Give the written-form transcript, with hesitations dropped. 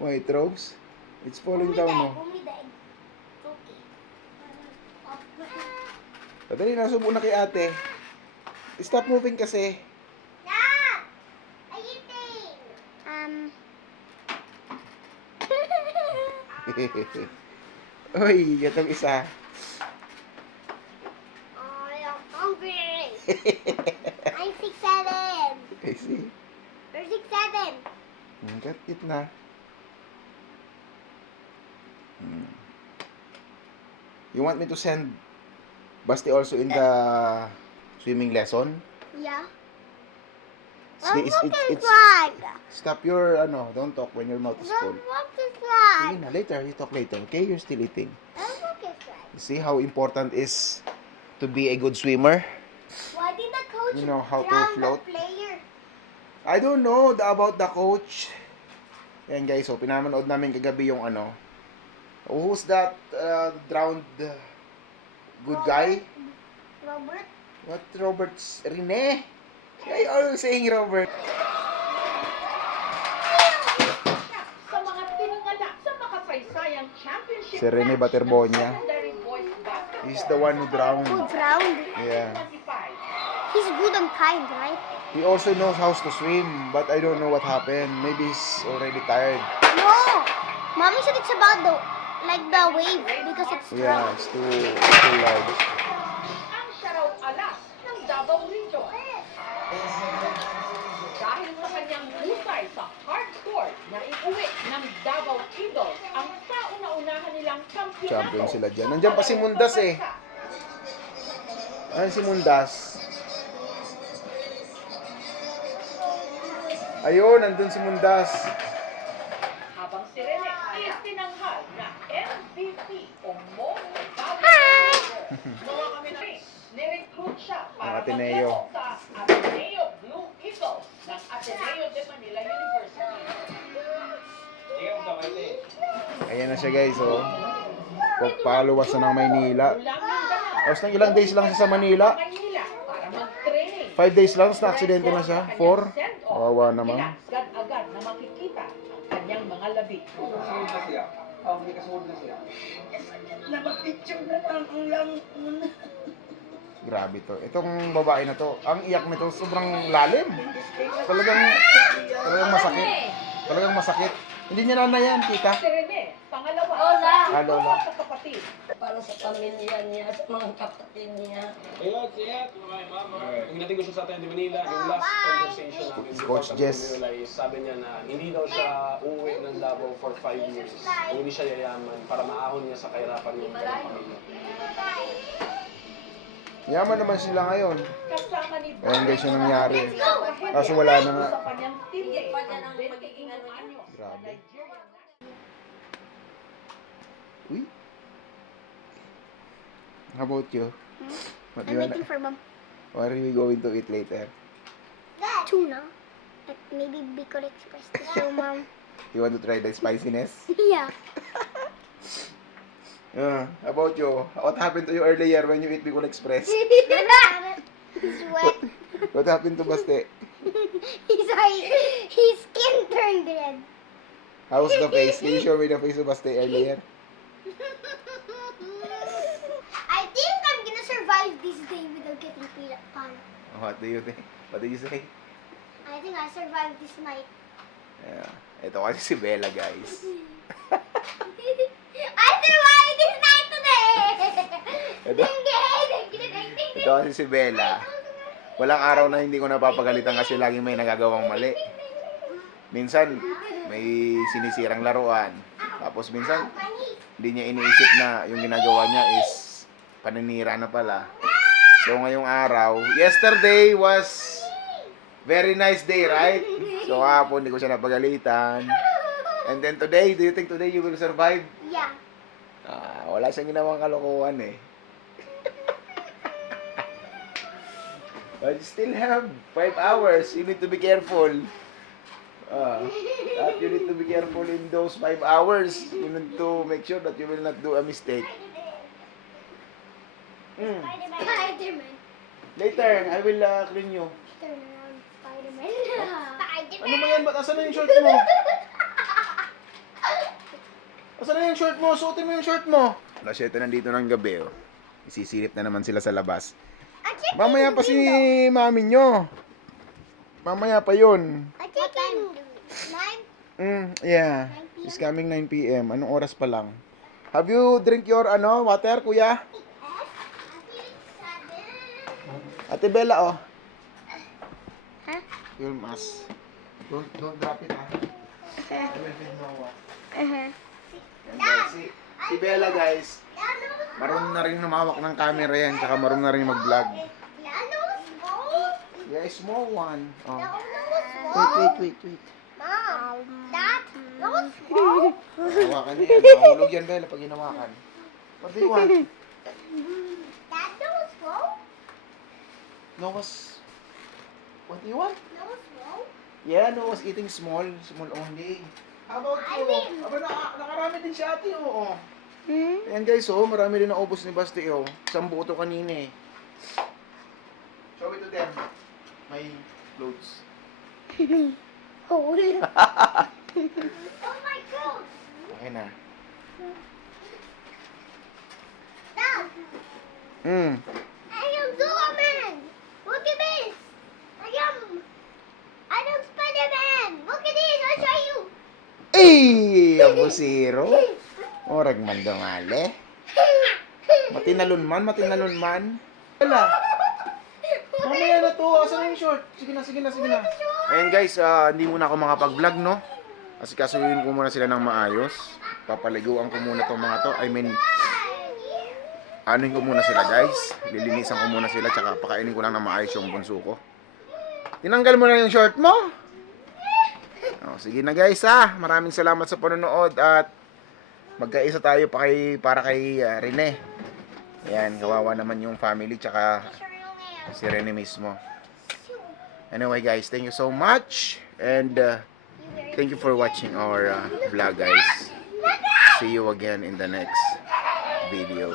White rose? It's falling down, no? Only the egg. Okay. Padali, nasubo na kay ate. Stop moving kasi. Stop! Are you eating? Uy, itong isa. I am hungry. I'm 6'7". I see. Or 6'7". Got it na. You want me to send Basti also in the swimming lesson? Yeah. It's flag. stop your don't talk when your mouth is full. flag. Sige na, later, you talk later, okay? You're still eating. flag. You see how important is to be a good swimmer? Why did the coach You know how to drown float? the player? I don't know about the coach. Yan guys, so pinamanood namin kagabi yung who's that drowned good guy? Robert? What Robert's? Rene? Why are you saying Robert? Sa mga pinanganak sa makasaysayang championship Si Rene match Baterbonia. ng secondary boys basketball He's the one who drowned. Who drowned? Yeah. 25. He's good and kind, right? He also knows how to swim, but I don't know what happened. Maybe he's already tired. No! Mommy said it's about the wave because it's Yeah, strong. it's too large. Ang siya raw alas ng Davao Region. Dahil sa kanyang husay sa hardcore na iuwi ng Davao Eagles ang kauna-unahan nilang kampyonato. Champion sila dyan. Nandiyan pa si Mundas eh. Ayun si Mundas. Ayun, nandun si Mundas. Habang si Rene itinanghal na MVP o Most Valuable Player. Mga kami na ni-recruit siya Ang para Ateneo. maglaro sa Ateneo Blue Eagles ng Ateneo de Manila University. Ayan na siya guys, oh. Paluwas na ng Maynila. Tapos nang ilang days lang siya sa Manila. Maynila para mag-training. 5 days lang, na aksidente na siya. 4. Kawawa naman. Agad na makikita ang kanyang mga labi. Kasunod na siya. May kasunod na siya. Napapicture na lang ang lang. Grabe to. Itong babae na to, ang iyak nito sobrang lalim. Talagang masakit. Talagang masakit. Hindi niya na yan, tita. Si Rene, pangalawa. Ah, lola. Sa kapatid. Para sa pamilya niya, sa mga kapatid niya. Ayun, siya. Nung natin ko siya sa Ateneo de Manila, yung last conversation namin, Coach Jess. sabi niya na hindi daw siya uuwi ng Davao for 5 years. Kung hindi siya yayaman para maahon niya sa kahirapan ng kanyang pamilya. Yaman naman sila ngayon. Kasama ni Ayan guys yung nangyari. Kaso wala na nga. Sa kanyang teammate, Pa dyan ang ang magiging ano niya. Grabe. Uy. How about you? What do I'm you wanna, waiting for mom. what are we going to eat later? Tuna. At maybe Bicol Express to show mom. You want to try the spiciness? Yeah. How about you? What happened to you earlier when you eat Bicol Express? He's wet. What happened to Baste? His skin turned red. How's the face? Can you show me the face of Baste earlier? I think I'm gonna survive this day without getting pan. What do you think? What did you say? I think I survived this night. Yeah. Ito kasi si Bella, guys. I survived this night today! Ito, ito kasi si Bella. Walang araw na hindi ko napapagalitan kasi laging may nagagawang mali. Minsan, may sinisirang laruan. Tapos minsan, hindi niya iniisip na yung ginagawa niya is paninira na pala. So ngayong araw, yesterday was very nice day, right? So hapon, hindi ko siya napagalitan. And then today, do you think today you will survive? Yeah. Wala siyang ginawang kalokohan eh. But you still have 5 hours. You need to be careful. You need to be careful in those 5 hours. You need to make sure that you will not do a mistake. Spider-Man. Later, I will clean you. Turn around, Spider-Man. Ano ba yan? Ba't asan na yung short mo? Asan na yung short mo? Suotin mo yung short mo. Alas 7 nandito ng gabi, oh. Isisilip na naman sila sa labas. Mamaya pa si mami nyo. Mamaya pa yun. What time? 9? Yeah. It's coming 9 p.m. Anong oras pa lang? Have you drink your water, kuya? Ate Bella, oh. Huh? Your mask. Don't drop it, ah. I will feed Noah. Yan, guys. Si Bella, guys, marunong na rin humawak ng camera yan, tsaka marunong na rin mag-vlog. Yeah, small one. Oh. Wait. Mom, that was small. Hawakan niya yan. Mahulog yan, Bella, pag hinawakan. What do you want? That was small. Noah's... What do you want? That was small. Yeah, Noah's eating small. Small only. How about I you? mean- Aba, nakarami din si ate, oo. Ayan guys, oh, marami rin naubos ni Basti, oh. Isang buo to kanina, eh. Show it to them. My clothes. Oh my God. Okay na. Dad, I am Superman. Look at this. I am Spider-Man. Look at this. I'll show you. Eh! Abusiro. Orag man dumali. Matinalon man. Wala. Mamaya na to. Asan yung short? Sige na. Ayan guys, hindi muna ako makapag-vlog, no? Kasi kasuyin ko muna sila ng maayos. Papaliguan ko muna tong mga to. Anuin ko muna sila, guys. Lilinisan ko muna sila, tsaka pakainin ko lang ng maayos yung bunso ko. Tinanggal mo na yung short mo? Oh, sige na guys, ha. Maraming salamat sa panonood at magkaisa tayo para kay Rene. Ayan, kawawa naman yung family tsaka si Rene mismo. Anyway guys, thank you so much and thank you for watching our vlog guys. See you again in the next video.